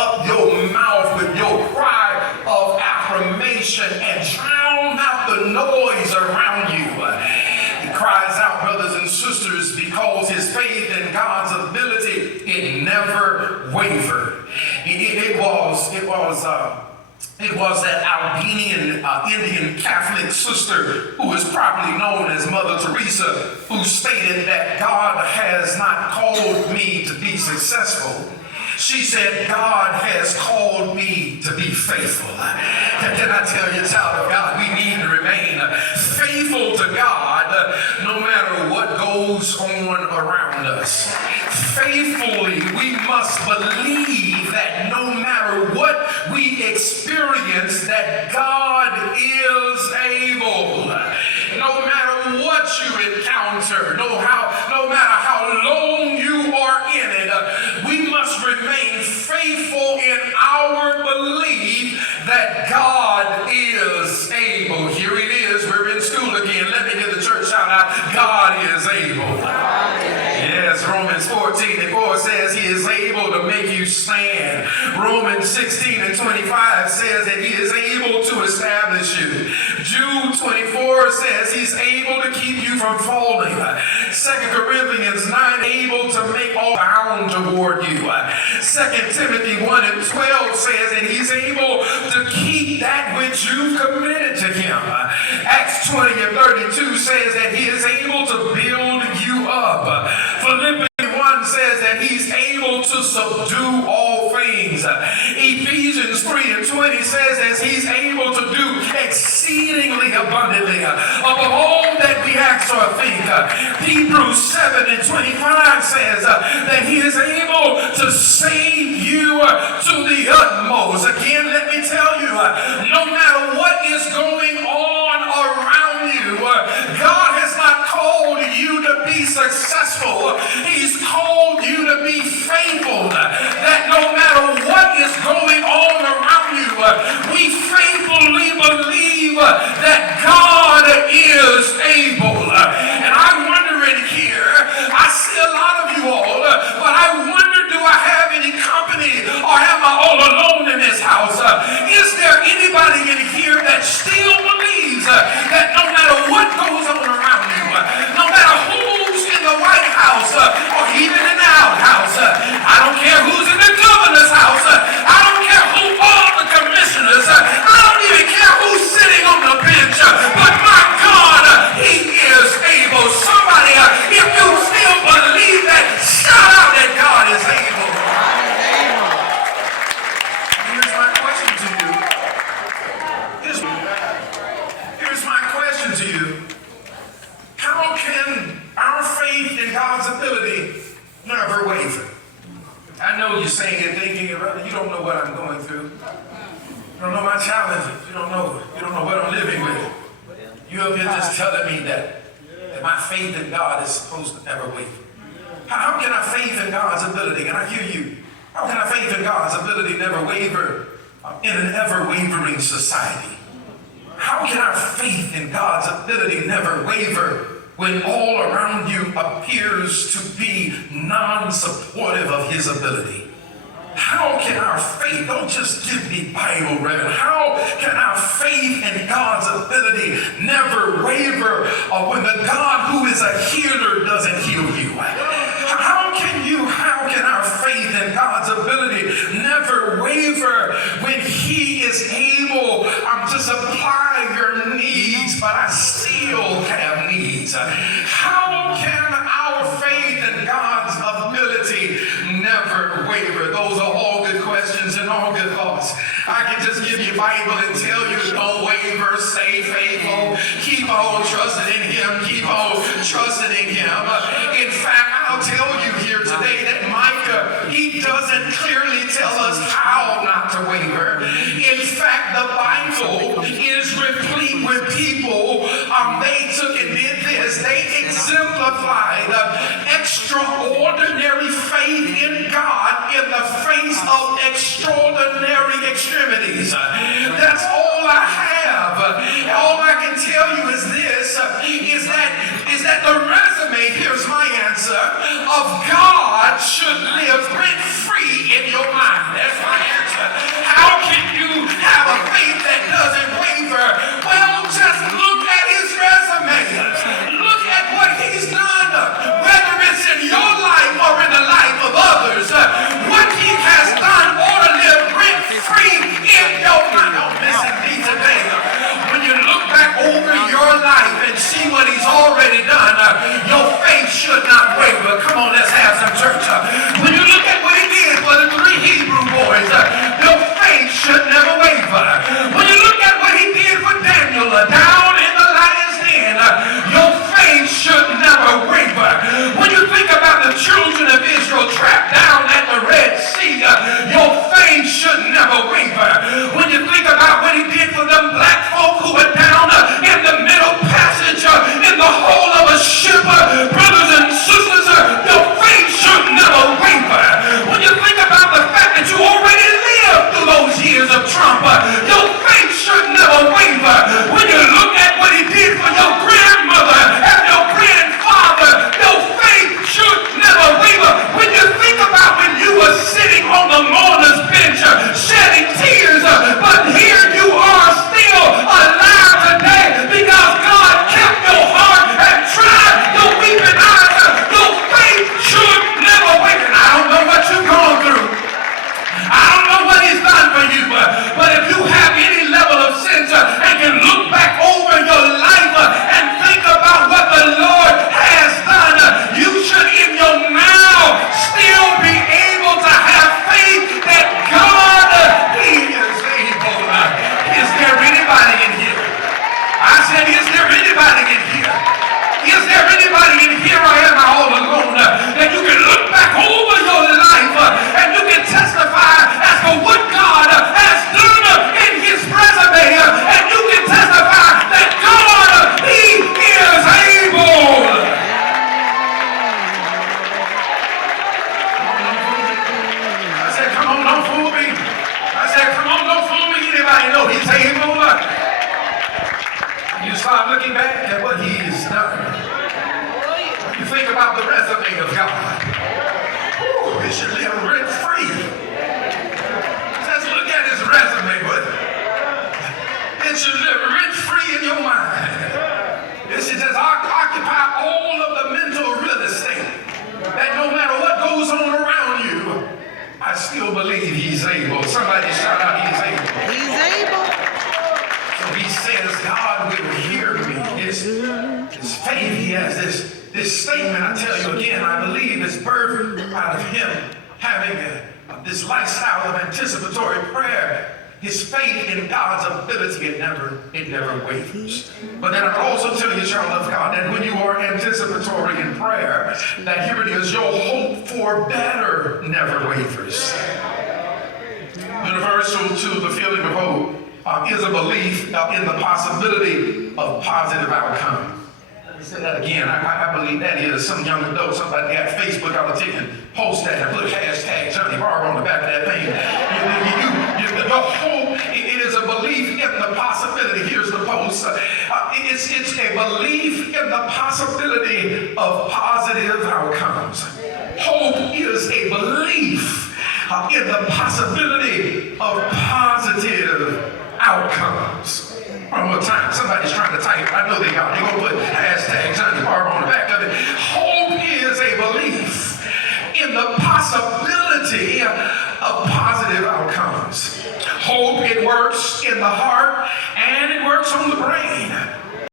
up your mouth with your cry of affirmation and drown out the noise around you. He cries out, brothers and sisters, because his faith in God's ability, it never wavered. It was that Albanian Indian Catholic sister who is probably known as Mother Teresa, who stated that God has not called me to be successful. She said, God has called me to be faithful. Can I tell you, child of God, we need to remain faithful to God no matter what goes on around us. Faithfully, we must believe that no matter what we experience, that God is able. No matter what you encounter, no matter how long you are in it, we must remain faithful in our belief that God is able. Here it is. We're in school again. Let me give the church shout out. God is able. Yes, Romans 14:4 says he is able to make you stand. Romans 16:25 says that he is able to establish you. Jude 24 says he's able to keep you from falling. 2 Corinthians 9, able to make all bound toward you. 2 Timothy 1:12 says that he's able to keep that which you've committed to him. Acts 20:32 says that he is able to build you up. Philippians 1 says that he's able to subdue all things. Ephesians 3:20 says that he's able to do exceedingly abundantly above all that we ask or think. Hebrews 7:25 says that he is able to save you to the utmost. Again, let me tell you, no matter what is going on around you, God has not called you to be successful. He's called you to be faithful. That no matter what is going on around you, we faithfully believe that God is able. And I wonder in here, I see a lot of you all, but I wonder, do I have any company or am I all alone in this house? Is there anybody in here that still believes that no matter what goes on around you, no matter who's in the White House or even in the outhouse, I don't care who's in the governor's house, I don't care who all the commissioners, I don't even care who's sitting on the bench, but my God, he is able. Somebody, if you still believe that, shout out that God is able. Here's my question to you. Here's my question to you. How can our faith in God's ability never waver? I know you're saying and thinking, brother, you don't know what I'm going through. You don't know my challenges. You don't know what I'm living with. You up here just telling me that my faith in God is supposed to never waver. How can our faith in God's ability, and I hear you, how can our faith in God's ability never waver in an ever-wavering society? How can our faith in God's ability never waver when all around you appears to be non-supportive of his ability? How can our faith, don't just give me Bible, Reverend, how can our faith in God's ability never waver when the God who is a healer doesn't heal you? How can our faith in God's ability never waver when he is able to supply your needs, but I still have needs? How can our faith in God's ability never waver? Those are all good questions and all good thoughts. I can just give you Bible and tell you don't waver, stay faithful, keep on trusting in him, keep on trusting in him. In fact, I'll tell you here today that Micah, he doesn't clearly tell us how not to waver. In fact, the Bible is replete with people, they took and did this. They exemplified extraordinary faith in God in the face of extraordinary extremities. That's all I have. All I can tell you is this, is that the resume, here's my answer, of God should live rent-free in your mind. That's my answer. Somebody know he's able. You start looking back at what he's done. You think about the resume of God. Ooh, it should live rent free. Just look at his resume, but it should live rent free in your mind. It should just occupy all of the mental real estate. That no matter what goes on around you, I still believe he's able. Somebody shout out, he's able. He's able. So he says, God will hear me. His faith, he has this statement, I tell you again, I believe is birthed out of him having this lifestyle of anticipatory prayer. His faith in God's ability, it never wavers. But then I also tell you, child of God, that when you are anticipatory in prayer, that here it is, your hope for better never wavers. Universal to the feeling of hope is a belief in the possibility of positive outcome. Let me say that again. I believe that is some young adult, somebody got Facebook out of taking, post that and put hashtag Johnny Barber on the back of that thing. Your hope, it is a belief in the possibility. Here's the post. It's a belief in the possibility of positive outcomes. Hope is a belief in the possibility of positive outcomes. One more time. Somebody's trying to type. I know they are. They're going to put hashtag Johnny Barber on the back of it. Hope is a belief in the possibility of positive outcomes. Hope, it works in the heart and it